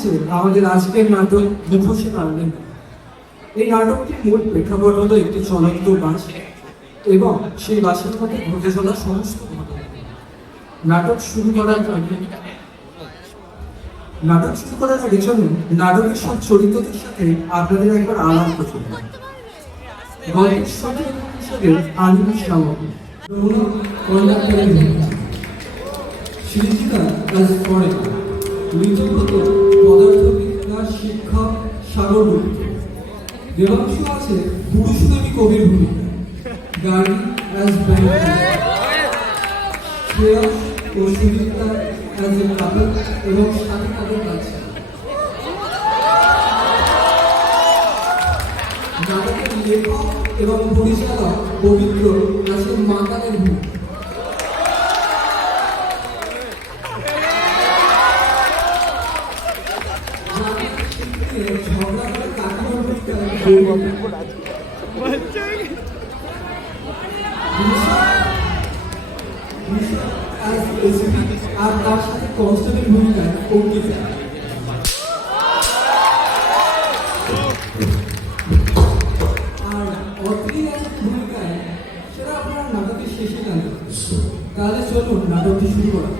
হচ্ছে আমাদের আজকের নাটক মুখোশে পারলেন না। এই নাটকটির মূল প্রেক্ষাপট হলো একটি চলন্ত বাস এবং সেই বাসের মধ্যে ঘটে চলা সমস্ত ঘটনা। নাটক শুরু করার আগে চলুন নাটকের সব চরিত্রদের সাথে আপনাদের একবার আলাপ করতে হবে। গল্পের সঠিক হিসেবে আলিম সামগ্রী সৃজিতা আজ পড়ে মৃতব্রত পদার্থবিদ্যার শিক্ষক সাগরবর্তী। দেবাংশু আছে পুরুষপ্রেমী কবির ভূমিকা, গাড়ি অ্যাজ ব্যাংক, শ্রেয়স ও সুজিতা অ্যাজ এ কাপল এবং সাথে তাদের কাছে। নাটকের লেখক এবং পরিচালক পবিত্র আছে মাতানের ভূমিকা। আর তার সাথে কনস্টেবল ভূমিকায় অঙ্কিতা। আর অত্রি ভূমিকায় সেটা আপনারা নাটকের শেষে জানবেন। তাহলে চলুন নাটকটি শুরু করা।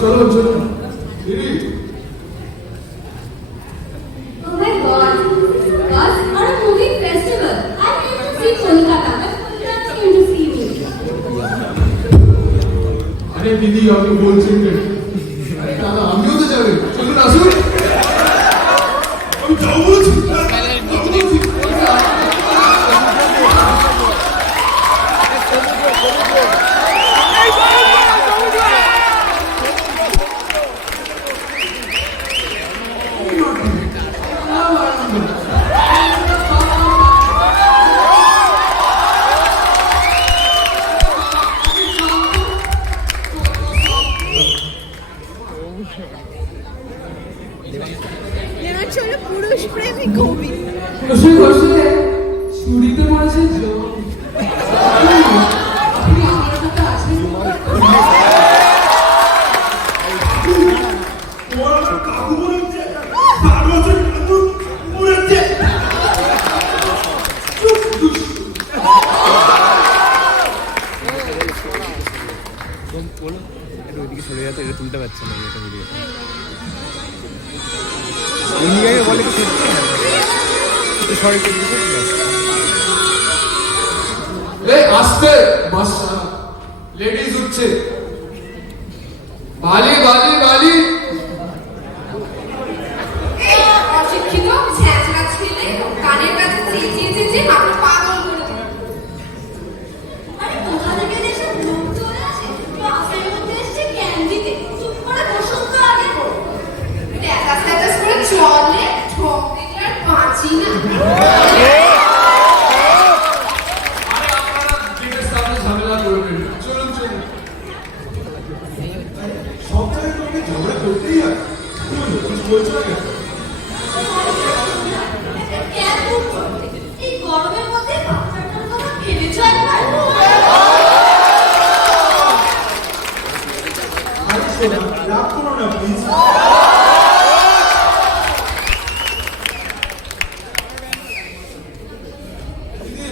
চলো চলো দিদি আপনি বলছেন দাদা আমিও তো যাবে চলুন আসুন আমি যাবো বলছি ছুরিতে মারছে সরে যাতে এটা তুলতে পারছে না এটা ভিডিও বলে আসতে লেডিজ উঠছে বালি বালি বালি অশিক্ষিত ছ্যাঁচড়া ছেলে কানের কাছে চেঁচিয়ে চেঁচিয়ে মাথা পাগল করে দিল। আরে কোথা থেকে এসব লোক চলে আসে? ক্লাসের মধ্যে এসছে ক্যান্ডিতে চুপ করে বসুন তো আগে। ট্যাটাস ট্যাটাস করে চলে ঠক দিলে আর বাঁচি না। এই গরমের মধ্যে বাচ্চাটার কথা ভেবেছো একবার? রাগ করো না প্লিজ।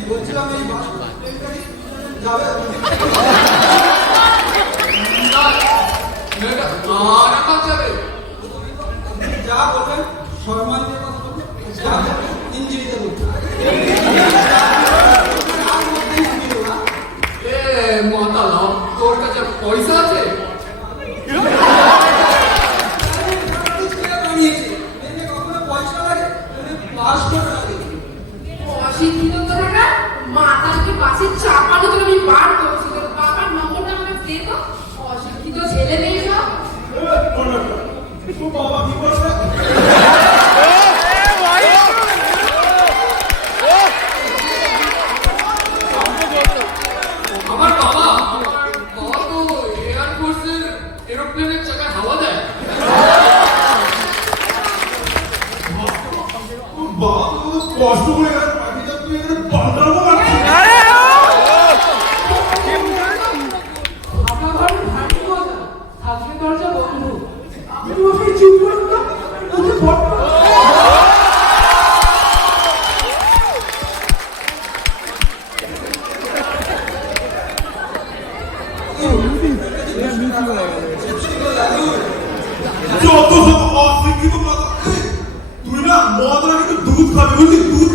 বলছিলাম এই যাবে যা বলবেন সম্মান দিয়ে কথা বলবেন, যা ইঞ্জিনিয়ার বলবেন। মাতালা তোর কাছে পয়সা আছে? যত সব অশিক্ষিত কথা। তুই না মদ না কিন্তু দুধ খাবি বুঝলি, দুধ।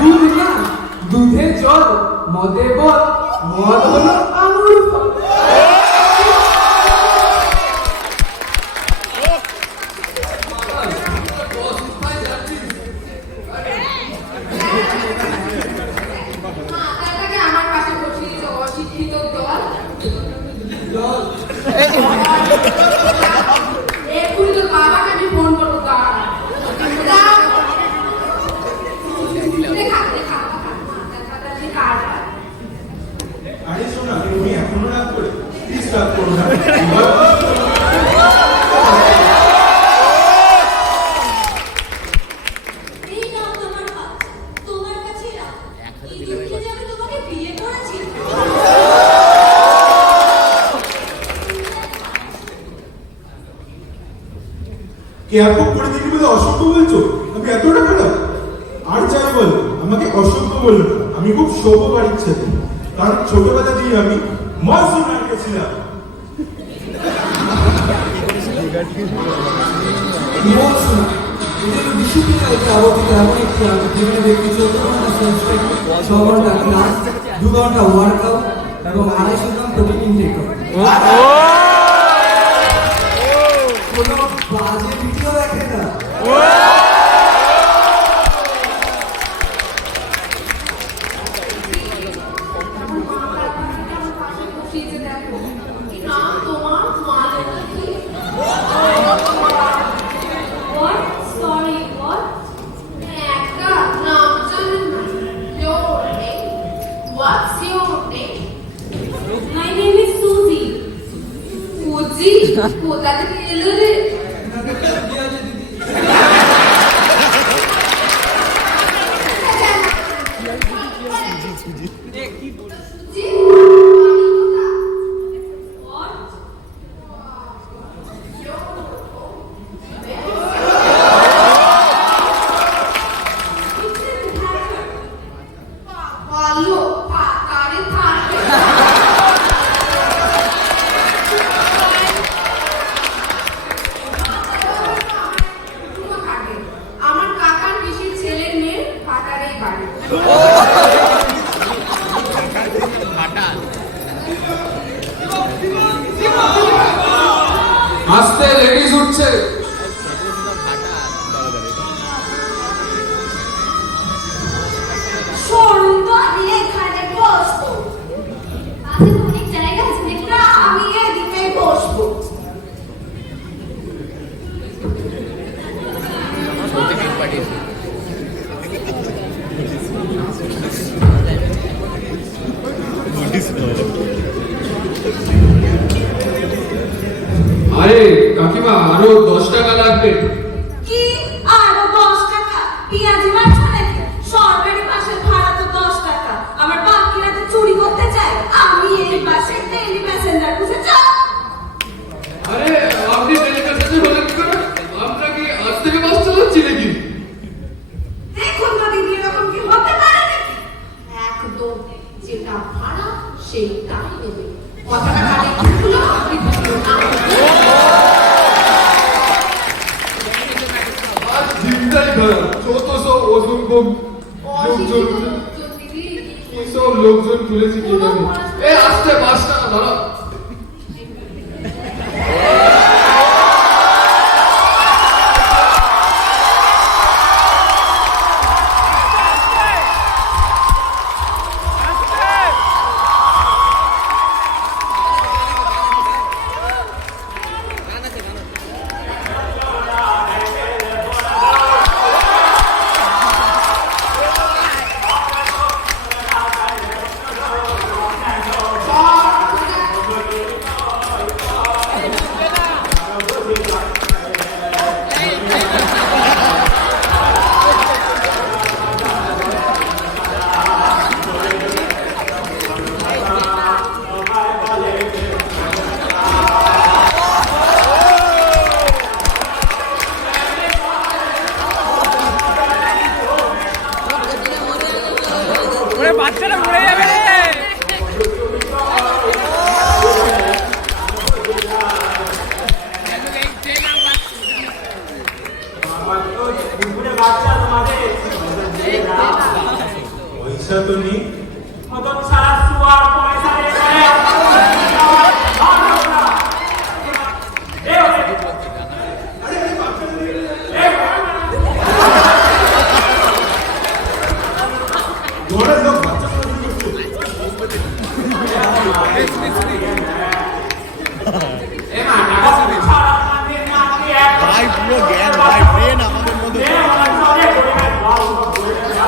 দুধ না, দুধে জল, মদে বল, মদ হলো আঙুর ফল। মাথাটাকে আমার পাশে বসিয়ে দিয়েছে অশিক্ষিত দল। জল। এক্ষুনি তোর বাবাকে আমি ফোন করবো, দাঁড়া। দাঁড়া। দেখা, দেখা, মাথার ফাটালি কারবার। আরে শোনা, তুমি এখনো রাগ করে, প্লিজ রাগ করো না। এই নাও তোমার বাচ্চা, তোমার কাছেই রাখো। এই দুঃখে যে আমি তোমাকে বিয়ে করেছি। এরকম করে দেখি বলে অসভ্য বলছো? আমি এতটা খারাপ? আর যাই বল, আমাকে অসভ্য বললো না। আমি খুব সভ্য বাড়ির ছেলে, কারণ ছোটবেলা দিয়ে আমি মজদুর মার্কে ছিলাম। ইমোশনাল, এটা ডিসিপ্লিনারি চাবতীয় এমন একটি আলো যেখানে ব্যক্তি 14 ঘন্টা সেলফ-স্টাডি, 6 ঘন্টা ক্লাস, 2 ঘন্টা ওয়ার্কআউট এবং 250 গ্রাম প্রোটিন ইনটেক করে। কোনো বাজে ভিডিও দেখে না। What's your name? My name is Suzy. Suzy? কোথা থেকে এলো রে? সুজি? What? ভালো পাতারে থাকে। আমার কাকার পিসির ছেলের মেয়ে পাতারেই বাড়ি। আস্তে লেডিস উঠছে। সরুন তো, আমি এখানে বসবো। আরে অনেক জায়গা আছে, দেখরা আমি এদিকে বসবো। আরে কাকিমা, আরো 10 টাকা লাগবে। কি আরো 10 টাকা? পেঁয়াজি মারছো নাকি? সরকারি বাসের ভাড়া তো 10 টাকা। আমার বাকিরা তো চুরি করতে চায়। আমি এই বাসে ডেইলি প্যাসেঞ্জার খুঁজে চাই। আরে আপনি ডেলিভারি হলেন কি করে? আমরা কি আজ থেকে বাস চালাচ্ছি নাকি? দেখুন তো দিদি, এরকম কি হতে পারে নাকি? একদম যেটা ভাড়া সেইটাই নেবে। কথাটা কানে খুলো, আপনি বুঝলো না। আজ দিনটাই খারাপ। যত সব অসম্ভব লোকজন, কি সব লোকজন খুলেছে কি জানি। এই আস্তে বাসটা না ধরো। বাচ্চারা মরে যাবে। ইচ্ছা তো নেই। মতন সারা সুয়ার পয়সা দিয়ে করে ঘরের লোক বাচ্চা শুরু করছে। ভাই পুরো জ্ঞান ভাই ব্রেন আমাদের মধ্যে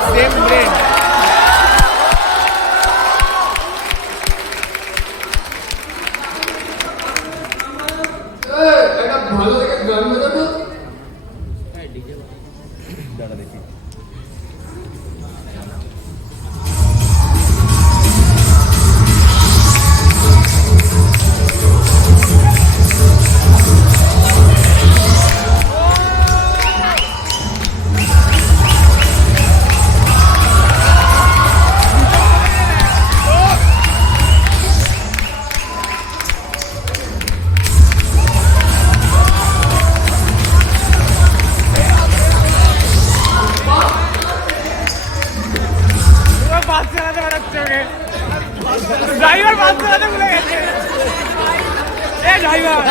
সেম ব্রেন একটা ভালো দেখে গান বাজাবো। দাঁড়া দেখি ড্রাইভার বাস চালাতে ভুলে গেছে এ ড্রাইভার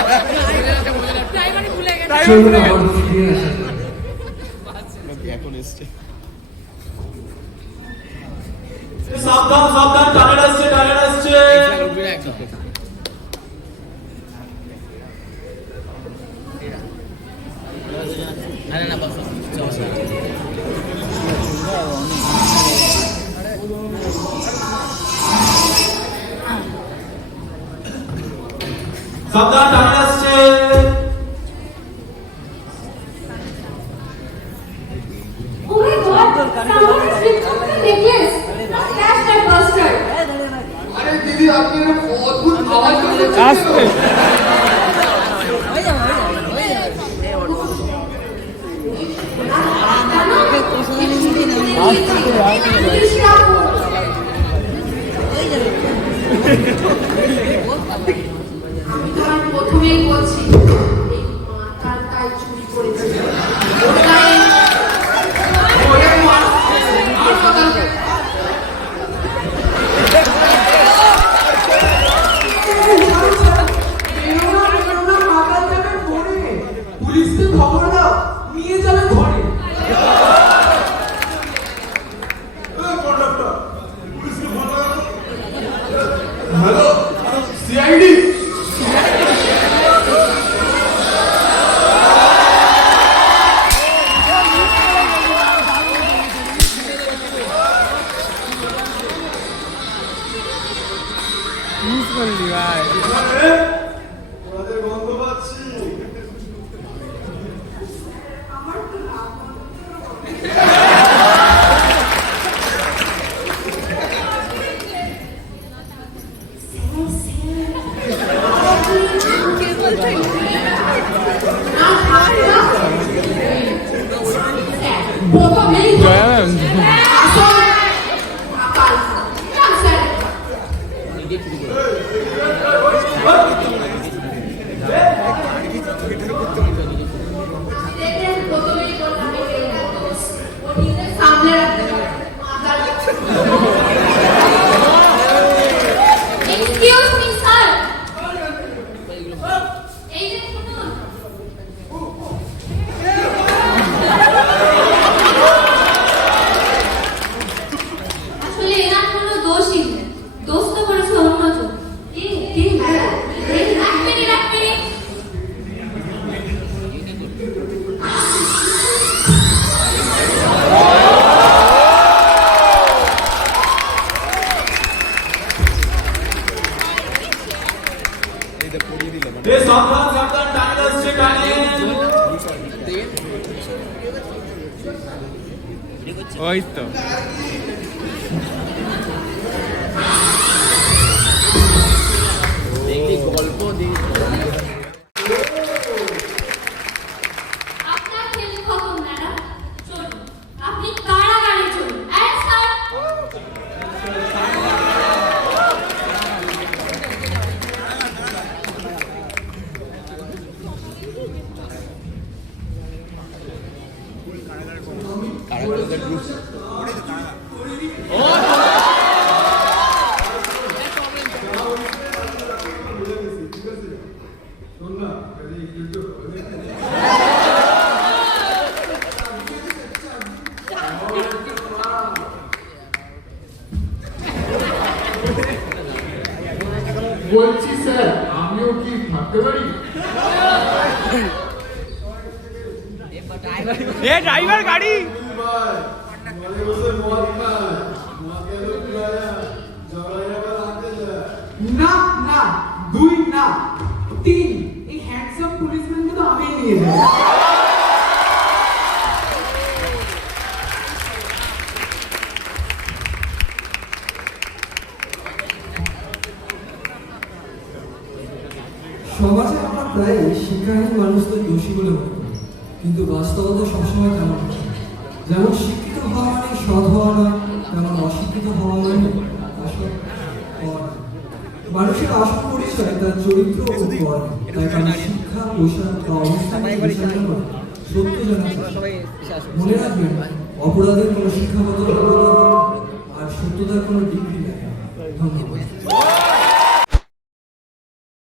চলুন আবার ফিরে আসা যাক। এখন এসছে সাবধান সাবধান টানেল আসছে টানেল আসছে সাবধান টানেল আসছে Oh my God! Someone has ripped off my necklace. Now catch that bastard. আরে দিদি আপনি এরকম অদ্ভুত আওয়াজ করছেন আসছে আমি তোমার প্রথমেই বলছি এই মাতার গায়ে চুরি করেছে ওর গায়ে ওরে মার আর কথা পুলিশকে খবর দাও, নিয়ে যাবে ঘরে। হ্যালো সিআইডি মিস করলি ভাই তোমাদের গন্ধ পাচ্ছি। প্রথমেই জয়া ম্যাম আসল আকাল ক্যান্সার দেখেন প্রথমেই বললাম এটা দোষ ও নিজের সামনে রাখতে পারে মাথার এক্সকিউজ মি স্যার এই যে শুনুন আসলে এনার কোনো দোষই নেই দোষ তো করেছে অন্যজন কে কে এক মিনিট এইটা পড়িয়ে দিল মানে এ সাবধান সাবধান টানেল আসছে টানেল ওই তো আপনার খেল খতম ম্যাডাম চলুন আপনি কারাগারে চলুন এই স্যার কারাগারের গ্রুপ বলছি স্যার আমিও কি থাকতে পারি? এ ড্রাইভার গাড়ি না না, 2 না 3, এই হ্যান্ডসাম পুলিশম্যানকে তো আমি নিয়ে যাবো। সমাজে আমরা প্রায় শিক্ষাহীন মানুষদের দোষী বলে মনে করি, কিন্তু বাস্তবতা সবসময় তেমন নয়। যেমন শিক্ষিত হওয়া মানে সৎ হওয়া নয়, তেমন অশিক্ষিত হওয়া মানে অসৎ হওয়া নয়। মানুষের আসল পরিচয় তার চরিত্র ও কর্ম। তাই কারণ শিক্ষা, পোশাক বা অবস্থানে বিষয় নয়, সত্য জানা চাই। মনে রাখবেন, অপরাধের কোনো শিক্ষাগত যোগ্যতা নেই, আর সত্যতার কোনো ডিগ্রি নেই। ধন্যবাদ।